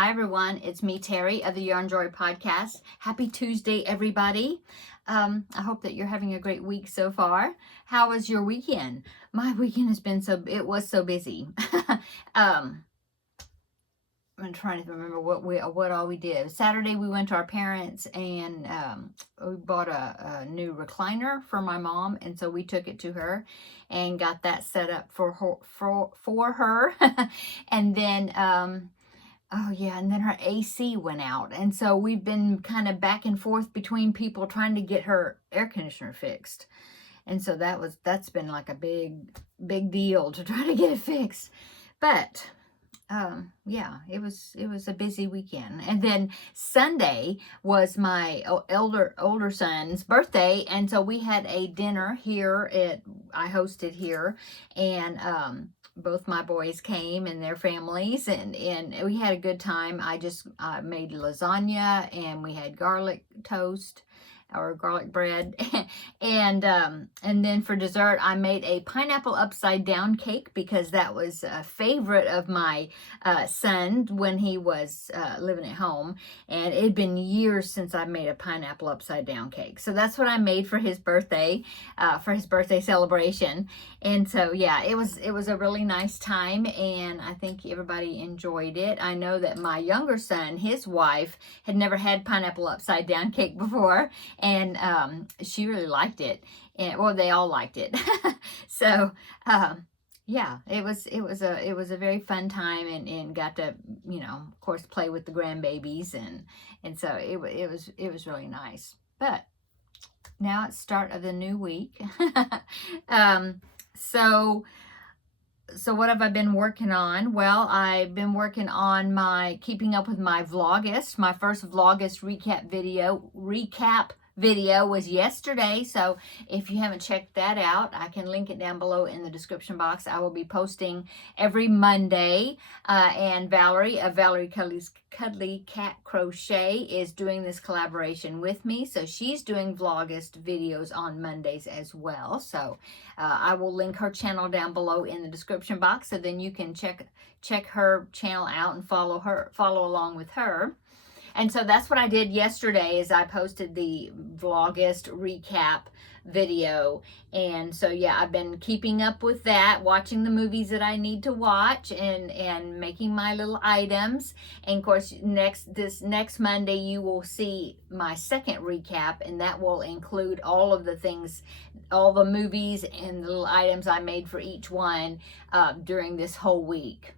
Hi, everyone. It's me, Terry, of the Yarn Joy podcast. Happy Tuesday, everybody. I hope that you're having a great week so far. How was your weekend? My weekend has been it was so busy. I'm trying to remember what all we did. Saturday, we went to our parents and we bought a new recliner for my mom. And so we took it to her and got that set up for her. And then, oh yeah, and then her AC went out. And so we've been kind of back and forth between people trying to get her air conditioner fixed. And so that's been like a big deal to try to get it fixed. But yeah, it was a busy weekend. And then Sunday was my older son's birthday, and so we had a dinner here I hosted here, and both my boys came and their families, and we had a good time. I just made lasagna, and we had garlic toast or garlic bread. And then for dessert, I made a pineapple upside down cake because that was a favorite of my son when he was living at home. And it had been years since I made a pineapple upside down cake. So that's what I made for his birthday celebration. And so, yeah, it was a really nice time, and I think everybody enjoyed it. I know that my younger son, his wife, had never had pineapple upside down cake before, and she really liked it. And well, they all liked it. So, yeah, it was a very fun time, and got to, of course, play with the grandbabies, and so it was really nice. But now it's start of the new week. So what have I been working on? Well, I've been working on keeping up with my Vlogust. My first Vlogust recap video was yesterday, so if you haven't checked that out, I can link it down below in the description box. I will be posting every Monday, and Valerie of Valerie Cuddly Cat Crochet is doing this collaboration with me, so she's doing Vlogust videos on Mondays as well. So I will link her channel down below in the description box, so then you can check her channel out and follow along with her. And so that's what I did yesterday, is I posted the Vlogust recap video. And so, yeah, I've been keeping up with that, watching the movies that I need to watch, and making my little items. And of course, this next Monday, you will see my second recap, and that will include all of the things, all the movies and the little items I made for each one during this whole week.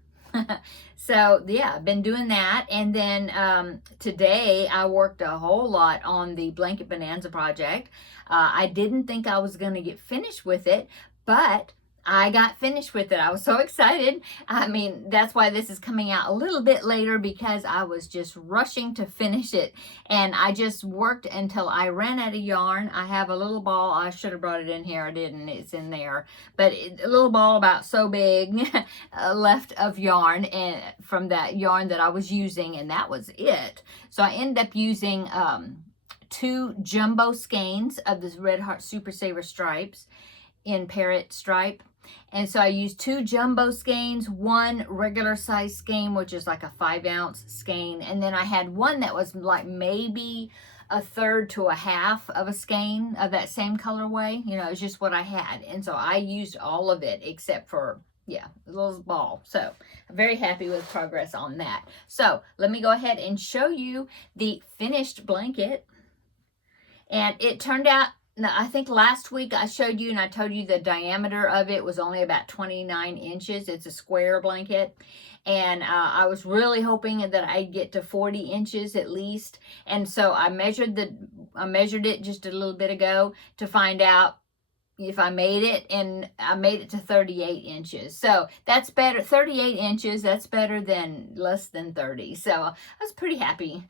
So yeah, I've been doing that. And then today I worked a whole lot on the Blanket Bonanza project. I didn't think I was going to get finished with it, but I got finished with it. I was so excited. I mean, that's why this is coming out a little bit later, because I was just rushing to finish it. And I just worked until I ran out of yarn. I have a little ball. I should have brought it in here. I didn't. It's in there. But a little ball about so big left of yarn, and from that yarn that I was using, and that was it. So I ended up using 2 jumbo skeins of this Red Heart Super Saver stripes in parrot stripe. And so I used 2 jumbo skeins, 1 regular size skein, which is like a 5-ounce skein. And then I had one that was like maybe a third to a half of a skein of that same colorway. It was just what I had. And so I used all of it except for, yeah, a little ball. So I'm very happy with progress on that. So let me go ahead and show you the finished blanket. And it turned out, now, I think last week I showed you, and I told you the diameter of it was only about 29 inches. It's a square blanket. And I was really hoping that I'd get to 40 inches at least. And so I measured it just a little bit ago to find out if I made it, and I made it to 38 inches. So that's better. 38 inches, that's better than less than 30. So I was pretty happy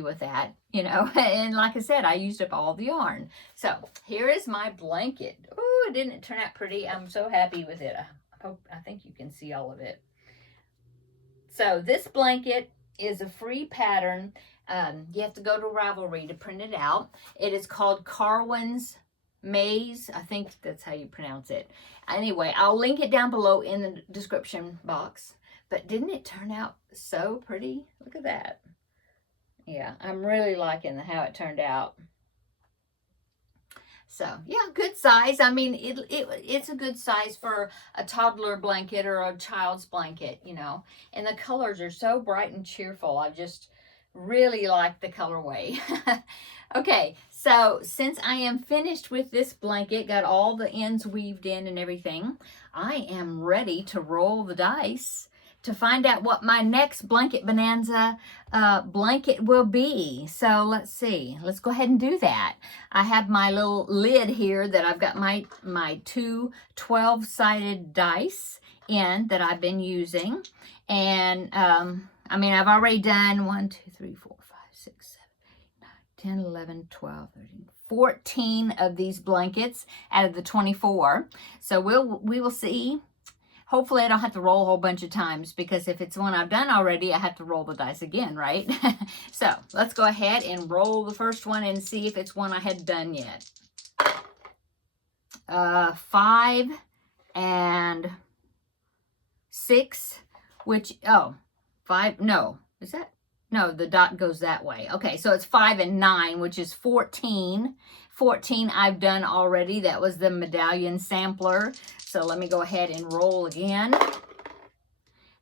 with that, and like I said, I used up all the yarn. So here is my blanket. Oh, didn't it turn out pretty? I'm so happy with it. I think you can see all of it. So this blanket is a free pattern. You have to go to Ravelry to print it out. It is called Caryn's Maze. I think that's how you pronounce it. Anyway, I'll link it down below in the description box. But didn't it turn out so pretty? Look at that. Yeah, I'm really liking how it turned out. So yeah, good size. I mean, it's a good size for a toddler blanket or a child's blanket, you know. And the colors are so bright and cheerful. I just really like the colorway. Okay, so since I am finished with this blanket, got all the ends weaved in and everything, I am ready to roll the dice to find out what my next Blanket Bonanza blanket will be. So let's see. Let's go ahead and do that. I have my little lid here that I've got my two 12-sided dice in that I've been using. And I mean, I've already done 1, 2, 3, 4, 5, 6, 7, 8, 9, 10, 11, 12, 13, 14 of these blankets out of the 24. So we will see. Hopefully I don't have to roll a whole bunch of times, because if it's one I've done already, I have to roll the dice again, right? So let's go ahead and roll the first one and see if it's one I had done yet. 5 and 6, which, 5, no, is that? No, the dot goes that way. Okay, so it's 5 and 9, which is 14. 14 I've done already. That was the medallion sampler. So let me go ahead and roll again.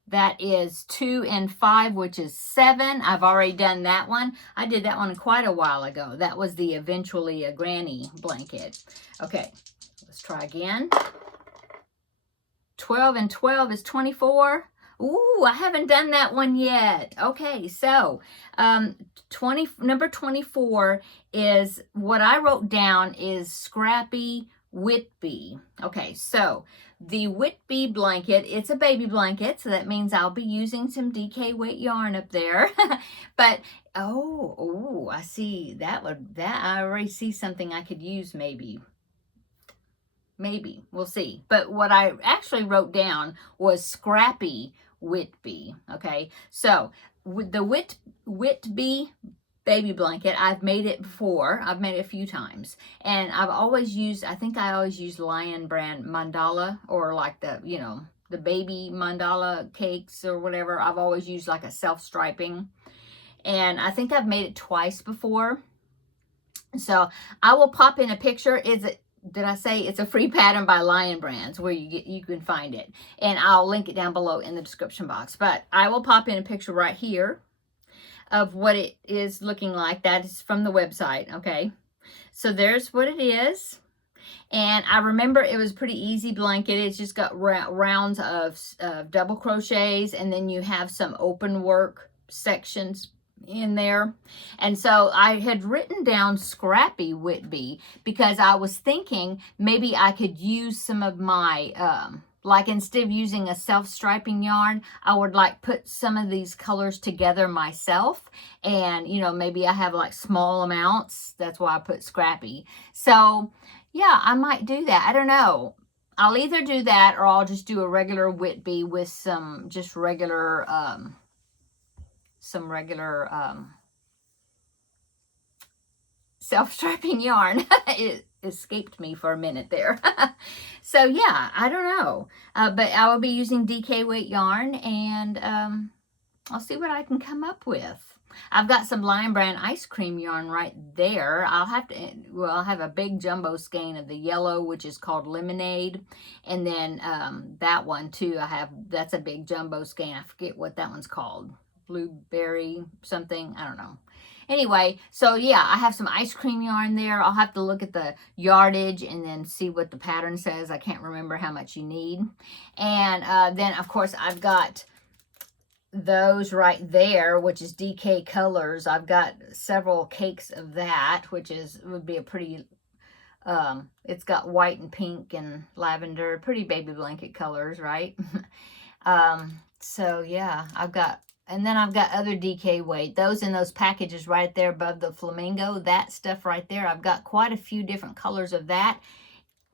That is 2 and 5, which is 7. I've already done that one. I did that one quite a while ago. That was the Eventually a Granny blanket. Okay, let's try again. 12 and 12 is 24. Ooh, I haven't done that one yet. Okay, so number 24 is what I wrote down is Scrappy Whitby. Okay, so the Whitby blanket, it's a baby blanket, so that means I'll be using some DK weight yarn up there. But oh, I see that I already see something I could use maybe. Maybe, we'll see. But what I actually wrote down was Scrappy Whitby. Okay, so with the Whitby baby blanket, I've made it before. I've made it a few times, and I've always used, I think I always use Lion brand mandala, or like the, you know, the baby mandala cakes or whatever. I've always used like a self-striping, and I think I've made it twice before. So I will pop in a picture. Did I say it's a free pattern by Lion Brands, where you can find it, and I'll link it down below in the description box. But I will pop in a picture right here of what it is looking like. That is from the website. Okay, so there's what it is, and I remember it was a pretty easy blanket. It's just got rounds of double crochets, and then you have some open work sections in there. And so I had written down Scrappy Whitby because I was thinking maybe I could use some of my like, instead of using a self-striping yarn, I would like put some of these colors together myself, and you know, maybe I have like small amounts. That's why I put Scrappy. So yeah, I might do that. I don't know. I'll either do that, or I'll just do a regular Whitby with some just regular self-striping yarn. It escaped me for a minute there. So yeah, I don't know. But I will be using DK weight yarn, and I'll see what I can come up with. I've got some Lion Brand ice cream yarn right there. I'll have a big jumbo skein of the yellow, which is called Lemonade. And then that one too, that's a big jumbo skein. I forget what that one's called. Blueberry something, I don't know. Anyway, so yeah, I have some ice cream yarn there. I'll have to look at the yardage and then see what the pattern says. I can't remember how much you need. And then of course I've got those right there, which is DK colors. I've got several cakes of that, which would be a pretty it's got white and pink and lavender, pretty baby blanket colors, right? So yeah, and then I've got other DK weight. Those in those packages right there above the flamingo, that stuff right there. I've got quite a few different colors of that,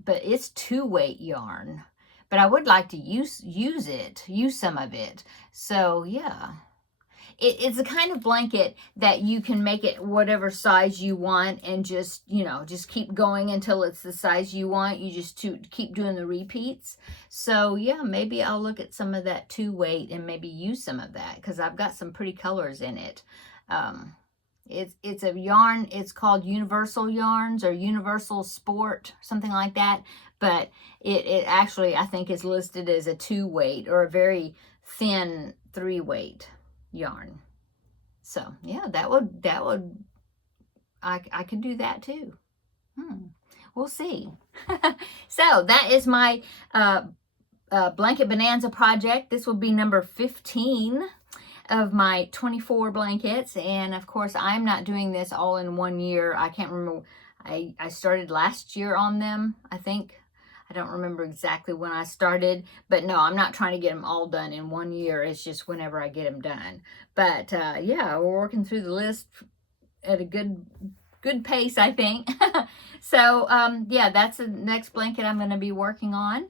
but it's 2-weight yarn. But I would like to use some of it. So yeah, it's a kind of blanket that you can make it whatever size you want and just, you know, just keep going until it's the size you want. You just keep doing the repeats. So yeah, maybe I'll look at some of that 2-weight and maybe use some of that because I've got some pretty colors in it. It's a yarn. It's called Universal Yarns or Universal Sport, something like that. But it actually, I think, is listed as a 2-weight or a very thin 3-weight yarn. So yeah, that would I could do that too. We'll see. So that is my blanket bonanza project. This will be number 15 of my 24 blankets, and of course I'm not doing this all in 1 year. I can't remember. I started last year on them, I think. I don't remember exactly when I started, but no, I'm not trying to get them all done in 1 year. It's just whenever I get them done. But yeah, we're working through the list at a good pace, I think. So yeah, that's the next blanket I'm going to be working on.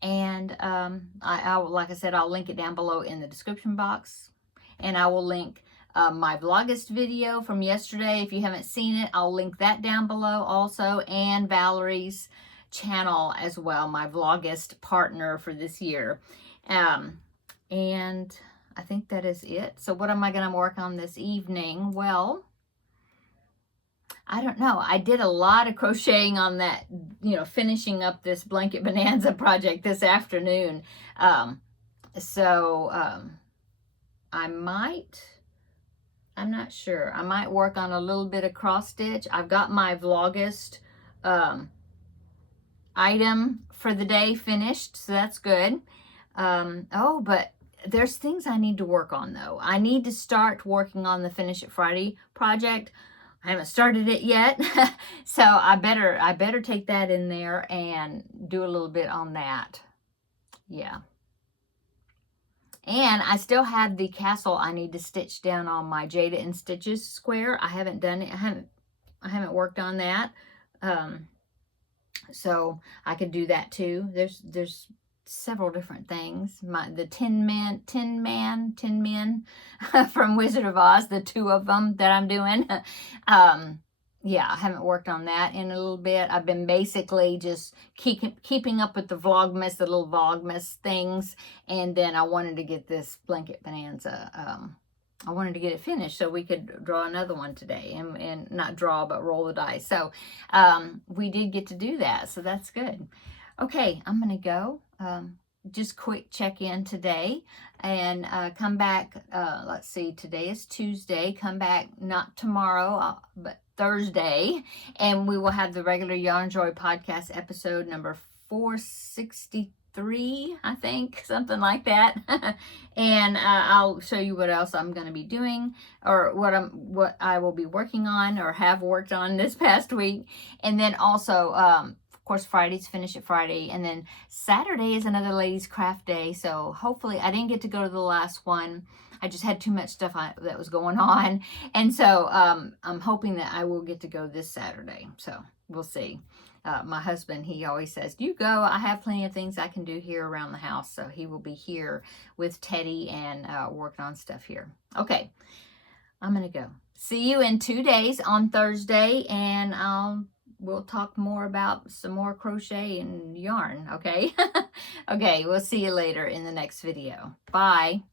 And like I said, I'll link it down below in the description box. And I will link my Vlogust video from yesterday. If you haven't seen it, I'll link that down below also. And Valerie's channel as well, my Vlogust partner for this year. And I think that is it. So what am I going to work on this evening? Well, I don't know. I did a lot of crocheting on that, you know, finishing up this blanket bonanza project this afternoon. I'm not sure. I might work on a little bit of cross stitch. I've got my Vlogust item for the day finished, so that's good. Oh, but there's things I need to work on though. I need to start working on the Finish It Friday project. I haven't started it yet, so I better take that in there and do a little bit on that. Yeah. And I still have the castle I need to stitch down on my Jada and Stitches square. I haven't done it. I haven't worked on that. So I could do that too. There's several different things. The Tin Men from Wizard of Oz, the 2 of them that I'm doing. Yeah, I haven't worked on that in a little bit. I've been basically just keeping up with the Vlogmas, the little Vlogmas things. And then I wanted to get this blanket bonanza. I wanted to get it finished so we could draw another one today. And not draw, but roll the dice. So we did get to do that. So that's good. Okay, I'm going to go. Just quick check-in today and come back. Let's see, today is Tuesday. Come back not tomorrow, but Thursday, and we will have the regular Yarn Joy podcast episode number 463, I think, something like that. And I'll show you what else I'm going to be doing, or what I will be working on or have worked on this past week. And then also of course, Friday's Finish It Friday, and then Saturday is another ladies craft day. So hopefully, I didn't get to go to the last one. I just had too much stuff that was going on, and so I'm hoping that I will get to go this Saturday. So we'll see. My husband, he always says, "You go. I have plenty of things I can do here around the house." So he will be here with Teddy and working on stuff here. Okay, I'm gonna go. See you in 2 days on Thursday, and we'll talk more about some more crochet and yarn, okay? Okay, we'll see you later in the next video. Bye.